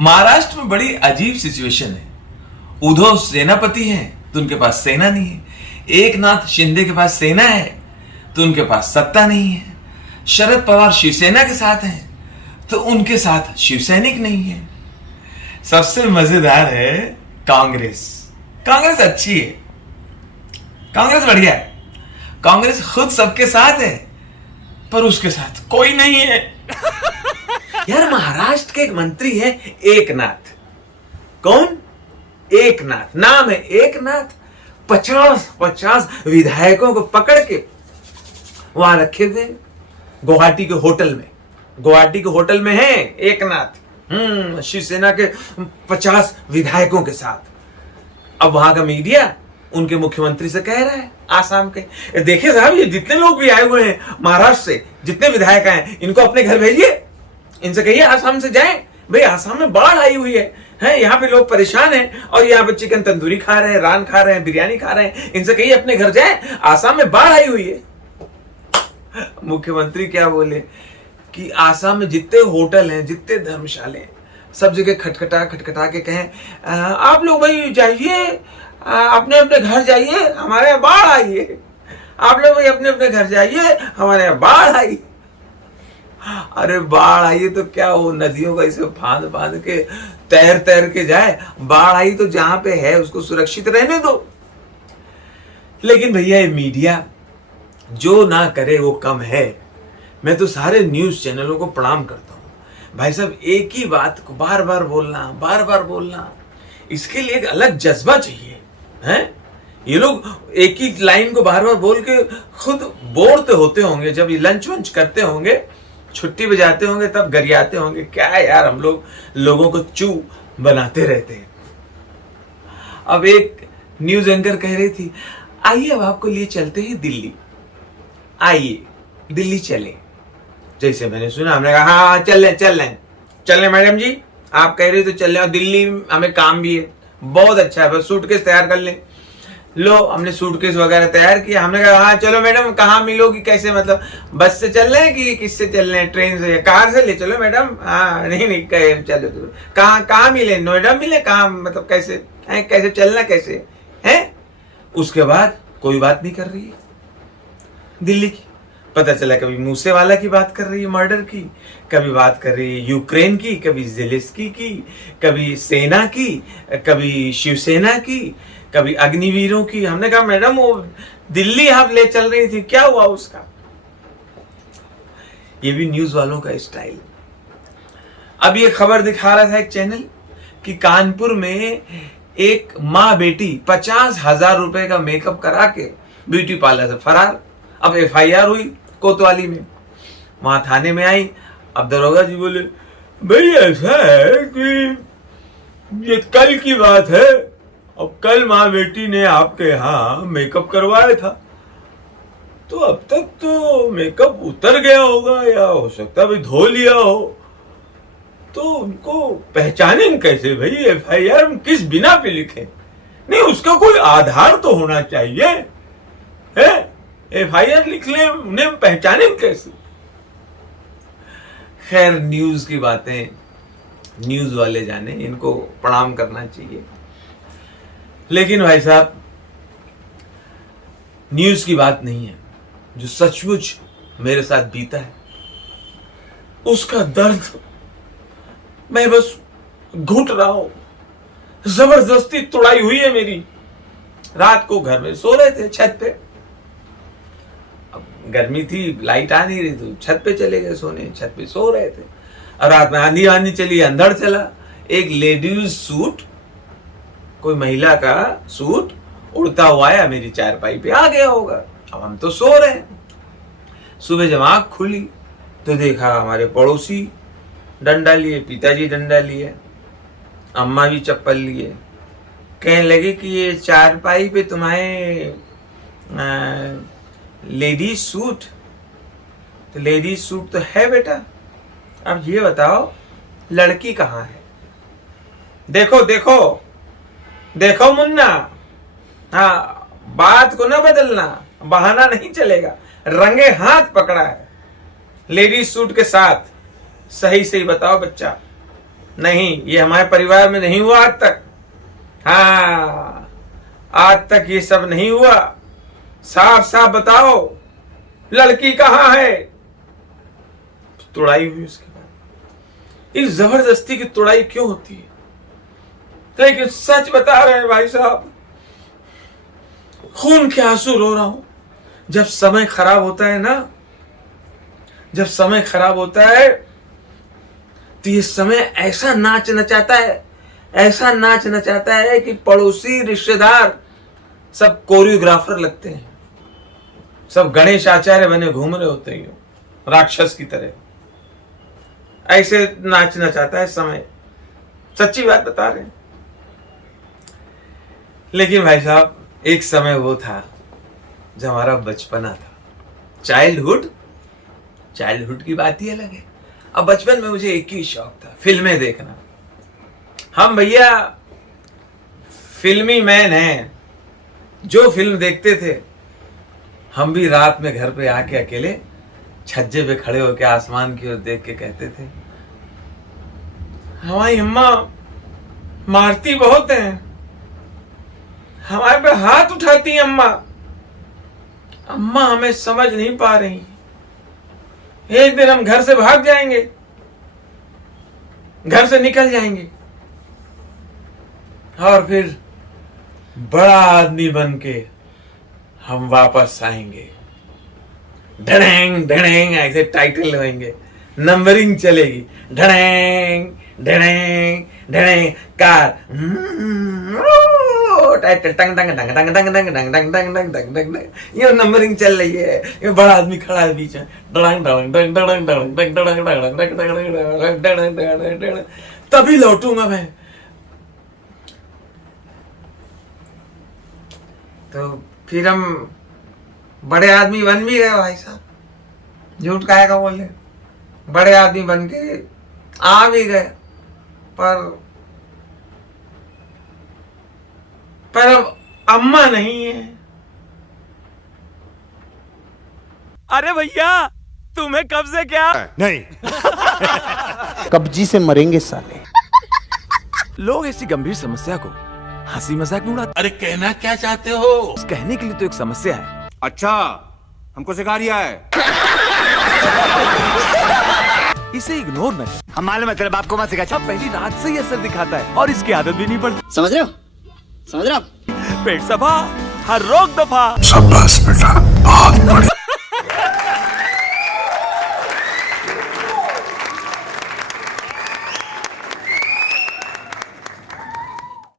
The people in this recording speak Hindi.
महाराष्ट्र में बड़ी अजीब सिचुएशन है। उद्धव सेनापति हैं तो उनके पास सेना नहीं है, एकनाथ शिंदे के पास सेना है तो उनके पास सत्ता नहीं है, शरद पवार शिवसेना के साथ हैं तो उनके साथ शिवसैनिक नहीं है। सबसे मजेदार है कांग्रेस। कांग्रेस अच्छी है, कांग्रेस बढ़िया है, कांग्रेस खुद सबके साथ है पर उसके साथ कोई नहीं है। यार महाराष्ट्र के एक मंत्री है एकनाथ। कौन? एकनाथ, नाम है एकनाथ। 50 विधायकों को पकड़ के वहां रखे थे गुवाहाटी के होटल में। गुवाहाटी के होटल में है एकनाथ, शिवसेना के 50 विधायकों के साथ। अब वहां का मीडिया उनके मुख्यमंत्री से कह रहा है आसाम के, देखिए साहब ये जितने लोग भी आए हुए हैं महाराष्ट्र से, जितने विधायक आए इनको अपने घर भेजिए, इनसे कहिए आसाम से जाएं। भाई आसाम में बाढ़ आई हुई है यहाँ पे लोग परेशान हैं और यहाँ पे चिकन तंदूरी खा रहे हैं, रान खा रहे हैं, बिरयानी खा रहे हैं, इनसे कहिए अपने घर जाएं, आसाम में बाढ़ आई हुई है। मुख्यमंत्री क्या बोले कि आसाम में जितने होटल हैं, जितने धर्मशाले हैं, सब जगह खटखटा के कहें आप लोग भाई जाइए, अपने अपने घर जाइए, हमारे यहाँ बाढ़ आई है। आप लोग भाई अपने अपने घर जाइए, हमारे यहाँ बाढ़ आई। अरे बाढ़ आई तो क्या हो, नदियों का इसे फांद के तैर के जाए। बाढ़ आई तो जहां पे है उसको सुरक्षित रहने दो। लेकिन भैया ये मीडिया जो ना करे वो कम है। मैं तो सारे न्यूज चैनलों को प्रणाम करता हूं। भाई साहब एक ही बात को बार बार बोलना, इसके लिए एक अलग जज्बा चाहिए है। ये लोग एक ही लाइन को बार बार बोल के खुद बोर तो होते होंगे, जब ये लंच वंच करते होंगे, छुट्टी पे जाते होंगे, तब गरियाते होंगे क्या है यार हम लोगों को चू बनाते रहते हैं। अब एक न्यूज एंकर कह रही थी आइए अब आपको लिए चलते हैं दिल्ली, आइए दिल्ली चले। जैसे मैंने सुना हमने कहा हाँ चल लें मैडम जी, आप कह रहे हो तो चल लें, दिल्ली हमें काम भी है, बहुत अच्छा है, बस सूटकेस तैयार कर लें। लो हमने सूटकेस वगैरह तैयार किया। हमने कहा हाँ चलो मैडम, कहाँ मिलोगी, कैसे, मतलब बस से चल रहे हैं कि किससे चल रहे हैं, ट्रेन से या कार से ले चलो मैडम। हाँ नहीं चलो कहाँ मिले, नोएडा मिले, कहाँ मतलब कैसे है, कैसे चलना कैसे है। उसके बाद कोई बात नहीं कर रही है दिल्ली की। पता चला कभी मूसेवाला की बात कर रही है मर्डर की, कभी बात कर रही है यूक्रेन की, कभी जेलेंस्की की, कभी सेना की, कभी शिवसेना की, कभी अग्निवीरों की। हमने कहा मैडम वो दिल्ली आप ले चल रही थी, क्या हुआ उसका। ये भी न्यूज वालों का स्टाइल। अब ये खबर दिखा रहा था एक चैनल कि कानपुर में एक माँ बेटी 50,000 रुपए का मेकअप करा के ब्यूटी पार्लर से फरार। अब FIR हुई कोतवाली में, वहां थाने में आई। अब दरोगा जी बोले भाई ऐसा है कि ये कल की बात है, अब कल माँ बेटी ने आपके यहाँ मेकअप करवाया था, तो अब तक तो मेकअप उतर गया होगा या हो सकता है भाई धो लिया हो, तो उनको पहचानें कैसे भाई, FIR हम किस बिना पे लिखे, नहीं उसका कोई आधार तो होना चाहिए है, FIR लिख ले, उन्हें पहचानें कैसे। खैर न्यूज की बातें न्यूज वाले जाने, इनको प्रणाम करना चाहिए। लेकिन भाई साहब न्यूज की बात नहीं है, जो सचमुच मेरे साथ बीता है उसका दर्द मैं बस घुट रहा हूं। जबरदस्ती तोड़ाई हुई है मेरी। रात को घर में सो रहे थे छत पे, अब गर्मी थी, लाइट आ नहीं रही तो छत पे चले गए सोने, छत पे सो रहे थे। और रात में आंधी चली, अंधड़ चला, एक लेडीज सूट, कोई महिला का सूट उड़ता हुआ आया मेरी चारपाई पे आ गया होगा। अब हम तो सो रहे हैं। सुबह जब आंख खुली तो देखा हमारे पड़ोसी डंडा लिए, पिताजी डंडा लिए, अम्मा भी चप्पल लिए। कहने लगे कि ये चारपाई पे तुम्हारे लेडीज सूट, तो लेडीज सूट तो है बेटा, अब ये बताओ लड़की कहाँ है। देखो देखो देखो मुन्ना, हाँ बात को ना बदलना, बहाना नहीं चलेगा, रंगे हाथ पकड़ा है लेडीज सूट के साथ, सही सही बताओ बच्चा नहीं, ये हमारे परिवार में नहीं हुआ आज तक। हाँ, आज तक ये सब नहीं हुआ। साफ साफ बताओ, लड़की कहाँ है? तुड़ाई हुई उसके बाद। इस जबरदस्ती की तुड़ाई क्यों होती है? लेकिन सच बता रहे हैं भाई साहब, खून के आंसू रो रहा हूं। जब समय खराब होता है ना, जब समय खराब होता है तो ये समय ऐसा नाच नचाता है, ऐसा नाच नचाता है कि पड़ोसी रिश्तेदार सब कोरियोग्राफर लगते हैं। सब गणेश आचार्य बने घूम रहे होते हैं राक्षस की तरह। ऐसे नाच नचाता है समय। सच्ची बात बता रहे हैं। लेकिन भाई साहब, एक समय वो था जब हमारा बचपना था, चाइल्डहुड की बात ही अलग है। अब बचपन में मुझे एक ही शौक था, फिल्में देखना। हम भैया फिल्मी मैन हैं। जो फिल्म देखते थे, हम भी रात में घर पे आके अकेले छज्जे पे खड़े होकर आसमान की ओर देख के कहते थे, हमारी अम्मा मारती बहुत हैं, हमारे पे हाथ उठाती हैं अम्मा, अम्मा हमें समझ नहीं पा रही। एक दिन हम घर से भाग जाएंगे, घर से निकल जाएंगे और फिर बड़ा आदमी बन के हम वापस आएंगे। ढड़ेंग ढड़ेंग ऐसे टाइटल होंगे, नंबरिंग चलेगी, ढड़ेंग ढड़ेंग ढड़ेंग कार टाइटल टंग टंग टंग टंग टंग टंग टंग टंग टंग टंग टंग टंग टंग। ये नंबरिंग चल रही है। ये बड़ा आदमी खड़ा है बीच में, डड़ंग डड़ंग डंग डड़ंग डड़ंग डंग डड़ंग डड़ंग डंग डड़ंग डड़ंग डड़ंग डड़ंग, तभी लौटूंगा मैं। तो फिर हम बड़े आदमी बन भी गए भाई साहब। झूठ काहे का बोले, बड़े आदमी बन के आ भी गए। पर अब अम्मा नहीं है। अरे भैया, तुम्हें कब से क्या नहीं कब्जी से मरेंगे साले। लोग ऐसी गंभीर समस्या को हंसी मजाक में उड़ाते। अरे कहना क्या चाहते हो? उस कहने के लिए तो एक समस्या है। अच्छा, हमको सिखा रिया है। इसे इग्नोर न करें। हम मालूम है तेरे बाप को मत सिखा। अब पहली रात से ही असर दिखाता है और इसकी आदत भी नहीं पड़ती। समझ रहे हो? समझ रहे हो? पेट सफा, हर रोग दफा। शाबाश बेटा, बहुत बढ़िया।